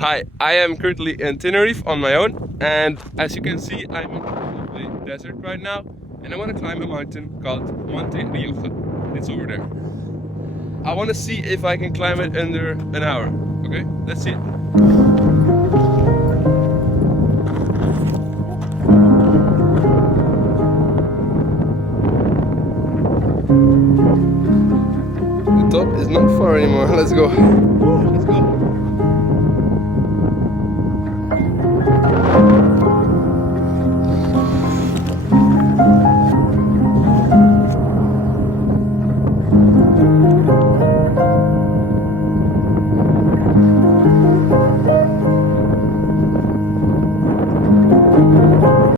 Hi, I am currently in Tenerife on my own, and as you can see, I'm in the desert right now, and I want to climb a mountain called Monte Rioja. It's over there. I want to see if I can climb it under an hour. Okay, let's see it. The top is not far anymore. Let's go.